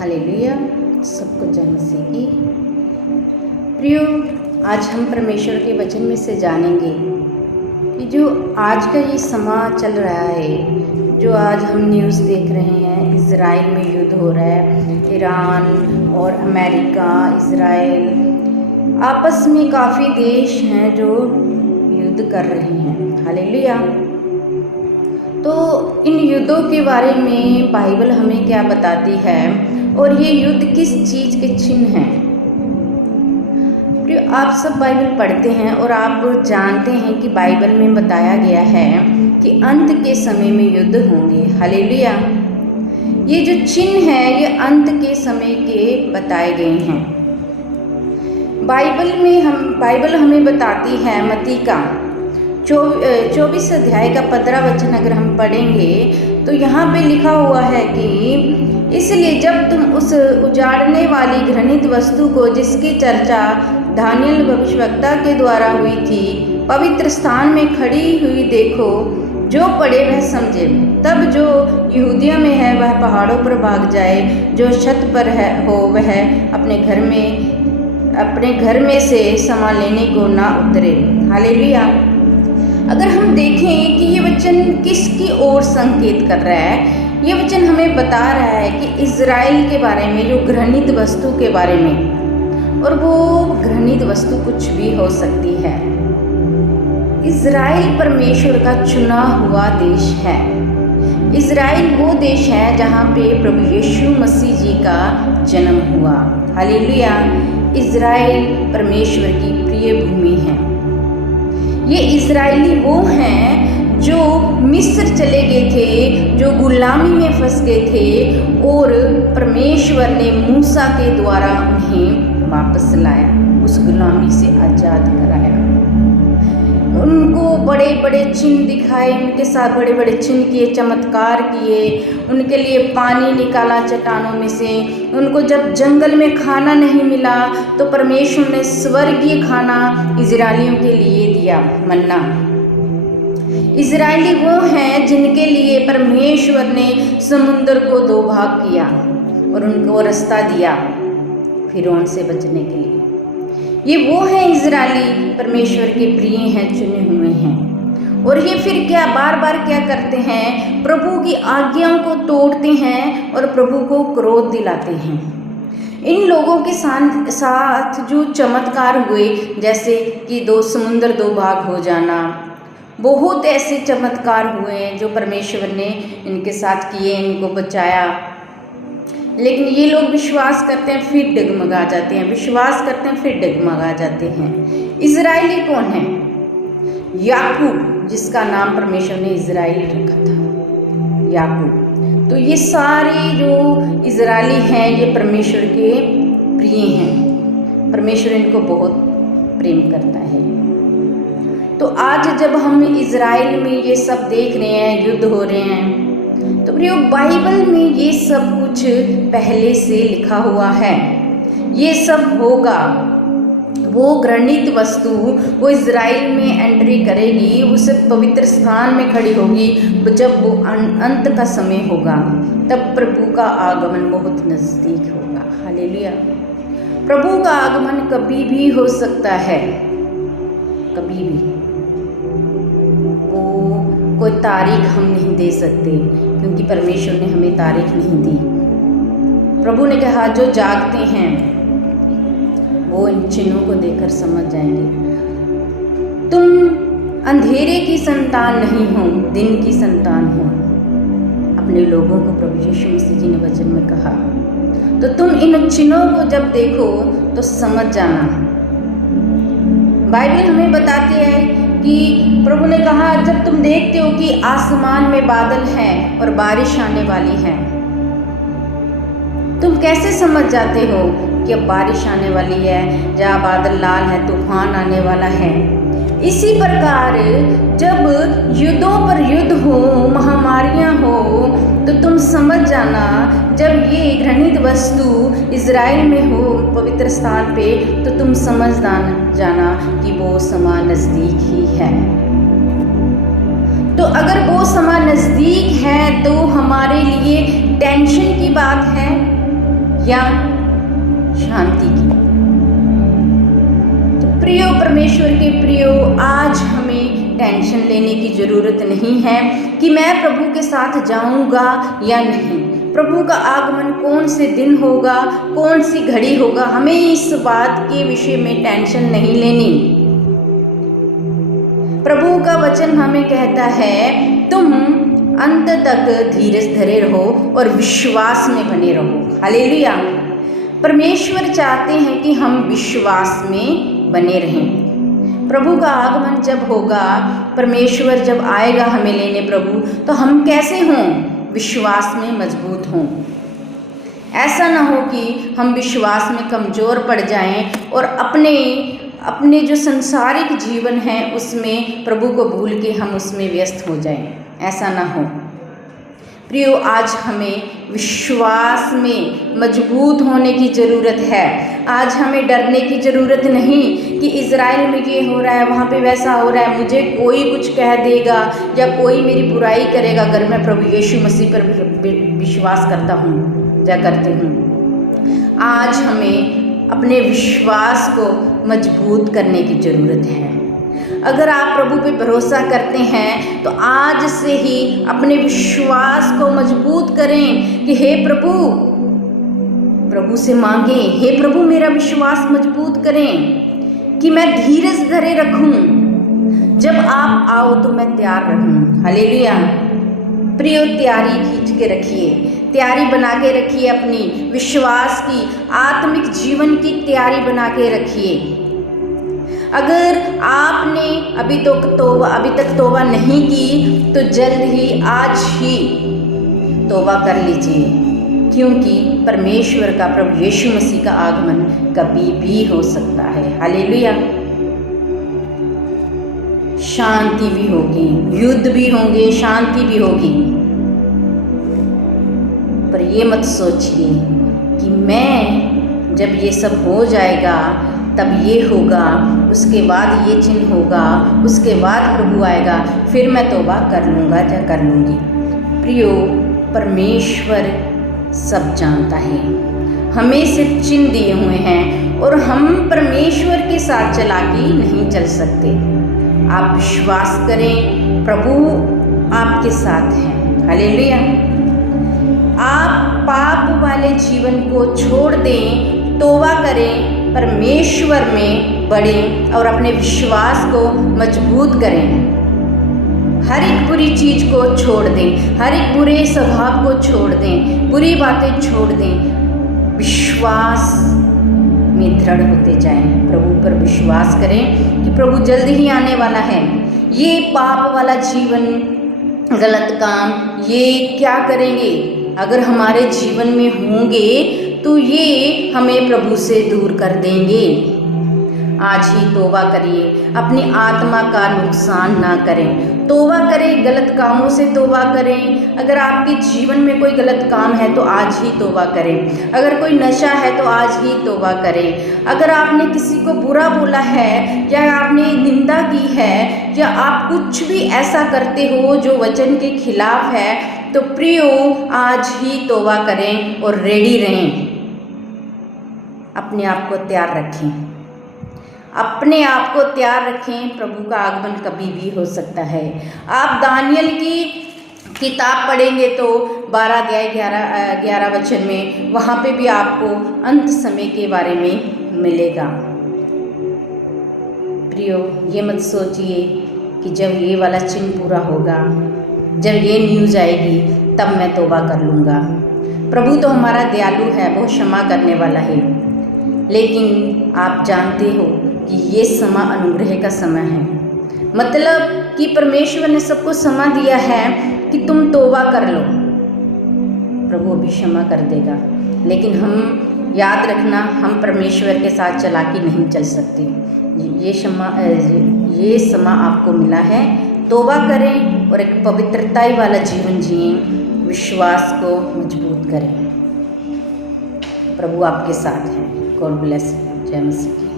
Hallelujah. सबको जय मसीह की। प्रियो, आज हम परमेश्वर के वचन में से जानेंगे कि जो आज का ये समा चल रहा है, जो आज हम न्यूज़ देख रहे हैं, इज़राइल में युद्ध हो रहा है। ईरान और अमेरिका, इज़राइल आपस में काफ़ी देश हैं जो युद्ध कर रहे हैं। हालेलुया। तो इन युद्धों के बारे में बाइबल हमें क्या बताती है और ये युद्ध किस चीज़ के चिन्ह हैं। आप सब बाइबल पढ़ते हैं और आप जानते हैं कि बाइबल में बताया गया है कि अंत के समय में युद्ध होंगे। हालेलुया। ये जो चिन्ह है ये अंत के समय के बताए गए हैं। बाइबल हमें बताती है मत्ती का 24 अध्याय का 15 वचन अगर हम पढ़ेंगे तो यहाँ पे लिखा हुआ है कि इसलिए जब तुम उस उजाड़ने वाली घृणित वस्तु को जिसकी चर्चा दानियेल भविष्यवक्ता के द्वारा हुई थी पवित्र स्थान में खड़ी हुई देखो, जो पढ़े वह समझे। तब जो यहूदिया में है वह पहाड़ों पर भाग जाए, जो छत पर हो वह अपने घर में से सामान लेने को ना उतरे। हालेलुया। अगर हम देखें कि ये वचन किसकी ओर संकेत कर रहा है, ये वचन हमें बता रहा है कि इज़राइल के बारे में, जो घृणित वस्तु के बारे में। और वो घृणित वस्तु कुछ भी हो सकती है। इज़राइल परमेश्वर का चुना हुआ देश है। इज़राइल वो देश है जहाँ पे प्रभु यीशु मसीह जी का जन्म हुआ। हालेलुया। इज़राइल परमेश्वर की प्रिय भूमि है। ये इज़राइली वो हैं जो मिस्र चले गए थे, जो गुलामी में फंस गए थे और परमेश्वर ने मूसा के द्वारा उन्हें वापस लाया, उस गुलामी से आज़ाद कराया। उनको बड़े बड़े चिन्ह दिखाए, उनके साथ बड़े बड़े चिन्ह किए, चमत्कार किए, उनके लिए पानी निकाला चट्टानों में से। उनको जब जंगल में खाना नहीं मिला तो परमेश्वर ने स्वर्गीय खाना इज़राइलियों के लिए दिया, मन्ना। इज़राइली वो हैं जिनके लिए परमेश्वर ने समुद्र को 2 भाग किया और उनको रास्ता दिया फिरौन से बचने के लिए। ये वो हैं इज़राइली परमेश्वर के प्रिय हैं, चुने हुए हैं। और ये फिर क्या बार बार क्या करते हैं, प्रभु की आज्ञाओं को तोड़ते हैं और प्रभु को क्रोध दिलाते हैं। इन लोगों के साथ जो चमत्कार हुए, जैसे कि समुद्र 2 भाग हो जाना, बहुत ऐसे चमत्कार हुए जो परमेश्वर ने इनके साथ किए, इनको बचाया। लेकिन ये लोग विश्वास करते हैं फिर डगमगा जाते हैं, विश्वास करते हैं फिर डगमगा जाते हैं। इज़राइली कौन है? याकूब, जिसका नाम परमेश्वर ने इज़राइल रखा था, याकूब। तो ये सारे जो इज़राइली हैं ये परमेश्वर के प्रिय हैं, परमेश्वर इनको बहुत प्रेम करता है। तो आज जब हम इज़राइल में ये सब देख रहे हैं, युद्ध हो रहे हैं, तो प्रियो बाइबल में ये सब कुछ पहले से लिखा हुआ है। ये सब होगा। वो घृणित वस्तु वो इज़राइल में एंट्री करेगी, उस पवित्र स्थान में खड़ी होगी। जब वो अंत का समय होगा तब प्रभु का आगमन बहुत नज़दीक होगा। हालेलुया। प्रभु का आगमन कभी भी हो सकता है, कभी भी। कोई तारीख हम नहीं दे सकते क्योंकि परमेश्वर ने हमें तारीख नहीं दी। प्रभु ने कहा जो जागते हैं वो इन चिन्हों को देखकर समझ जाएंगे। तुम अंधेरे की संतान नहीं हो, दिन की संतान हो। अपने लोगों को प्रभु यीशु मसीह जी ने वचन में कहा। तो तुम इन चिन्हों को जब देखो तो समझ जाना। बाइबल हमें बताती है कि प्रभु ने कहा जब तुम देखते हो कि आसमान में बादल हैं और बारिश आने वाली है, तुम कैसे समझ जाते हो कि अब बारिश आने वाली है, जहाँ बादल लाल है, तूफान आने वाला है। इसी प्रकार जब युद्धों पर युद्ध हो, महामारियाँ हो, तो तुम समझ जाना जब ये घृणित वस्तु इज़राइल में हो पवित्र स्थान पे, तो तुम समझ जाना कि वो समय नज़दीक ही है। तो अगर वो समय नज़दीक है तो हमारे लिए टेंशन की बात है या शांति की। तो प्रियो, परमेश्वर के प्रियो, आज हमें टेंशन लेने की ज़रूरत नहीं है कि मैं प्रभु के साथ जाऊंगा या नहीं। प्रभु का आगमन कौन से दिन होगा, कौन सी घड़ी होगा, हमें इस बात के विषय में टेंशन नहीं लेनी। प्रभु का वचन हमें कहता है, तुम अंत तक धीरज धरे रहो और विश्वास में बने रहो। हालेलुया। परमेश्वर चाहते हैं कि हम विश्वास में बने रहें। प्रभु का आगमन जब होगा, परमेश्वर जब आएगा हमें लेने प्रभु, तो हम कैसे हों? विश्वास में मजबूत हों। ऐसा ना हो कि हम विश्वास में कमज़ोर पड़ जाएं और अपने जो संसारिक जीवन है उसमें प्रभु को भूल के हम उसमें व्यस्त हो जाएं। ऐसा ना हो। प्रियो, आज हमें विश्वास में मजबूत होने की ज़रूरत है। आज हमें डरने की ज़रूरत नहीं कि इज़राइल में ये हो रहा है, वहाँ पे वैसा हो रहा है, मुझे कोई कुछ कह देगा या कोई मेरी बुराई करेगा अगर मैं प्रभु यीशु मसीह पर विश्वास करता हूँ या करती हूँ। आज हमें अपने विश्वास को मजबूत करने की ज़रूरत है। अगर आप प्रभु पे भरोसा करते हैं तो आज से ही अपने विश्वास को मजबूत करें कि हे प्रभु, प्रभु से मांगें, हे प्रभु मेरा विश्वास मजबूत करें कि मैं धीरज धरे रखूं, जब आप आओ तो मैं तैयार रहूं। हालेलुया। प्रियो, तैयारी खींच के रखिए, तैयारी बना के रखिए, अपनी विश्वास की, आत्मिक जीवन की तैयारी बना के रखिए। अगर आपने अभी तक तौबा नहीं की तो जल्द ही आज ही तौबा कर लीजिए, क्योंकि परमेश्वर का, प्रभु यीशु मसीह का आगमन कभी भी हो सकता है। हालेलुया। शांति भी होगी, युद्ध भी होंगे, शांति भी होगी। पर ये मत सोचिए कि मैं जब ये सब हो जाएगा तब ये होगा, उसके बाद ये चिन्ह होगा, उसके बाद प्रभु आएगा, फिर मैं तौबा कर लूँगा या कर लूँगी। प्रियो, परमेश्वर सब जानता है, हमें सिर्फ चिन्ह दिए हुए हैं और हम परमेश्वर के साथ चालाकी नहीं चल सकते। आप विश्वास करें, प्रभु आपके साथ हैं। हालेलुया। आप पाप वाले जीवन को छोड़ दें, तौबा करें, परमेश्वर में बढ़ें और अपने विश्वास को मजबूत करें। हर एक बुरी चीज़ को छोड़ दें, हर एक बुरे स्वभाव को छोड़ दें, बुरी बातें छोड़ दें, विश्वास में दृढ़ होते जाएं। प्रभु पर विश्वास करें कि प्रभु जल्द ही आने वाला है। ये पाप वाला जीवन, गलत काम, ये क्या करेंगे? अगर हमारे जीवन में होंगे तो ये हमें प्रभु से दूर कर देंगे। आज ही तौबा करिए, अपनी आत्मा का नुकसान ना करें। तौबा करें, गलत कामों से तौबा करें। अगर आपके जीवन में कोई गलत काम है तो आज ही तौबा करें। अगर कोई नशा है तो आज ही तौबा करें। अगर आपने किसी को बुरा बोला है या आपने निंदा की है या आप कुछ भी ऐसा करते हो जो वचन के खिलाफ है, तो प्रियो, आज ही तौबा करें और रेडी रहें। अपने आप को तैयार रखें, अपने आप को तैयार रखें। प्रभु का आगमन कभी भी हो सकता है। आप दानियल की किताब पढ़ेंगे तो 12 अध्याय 11 वचन में, वहाँ पे भी आपको अंत समय के बारे में मिलेगा। प्रियो, ये मत सोचिए कि जब ये वाला चिन्ह पूरा होगा, जब ये न्यूज़ आएगी तब मैं तौबा कर लूँगा। प्रभु तो हमारा दयालु है, बहुत क्षमा करने वाला है, लेकिन आप जानते हो कि ये समय अनुग्रह का समय है। मतलब कि परमेश्वर ने सबको समय दिया है कि तुम तौबा कर लो, प्रभु भी क्षमा कर देगा। लेकिन हम याद रखना, हम परमेश्वर के साथ चालाकी नहीं चल सकते। ये समय आपको मिला है, तौबा करें और एक पवित्रता वाला जीवन जिएं, विश्वास को मजबूत करें। प्रभु आपके साथ हैं। God bless. जय मसीह।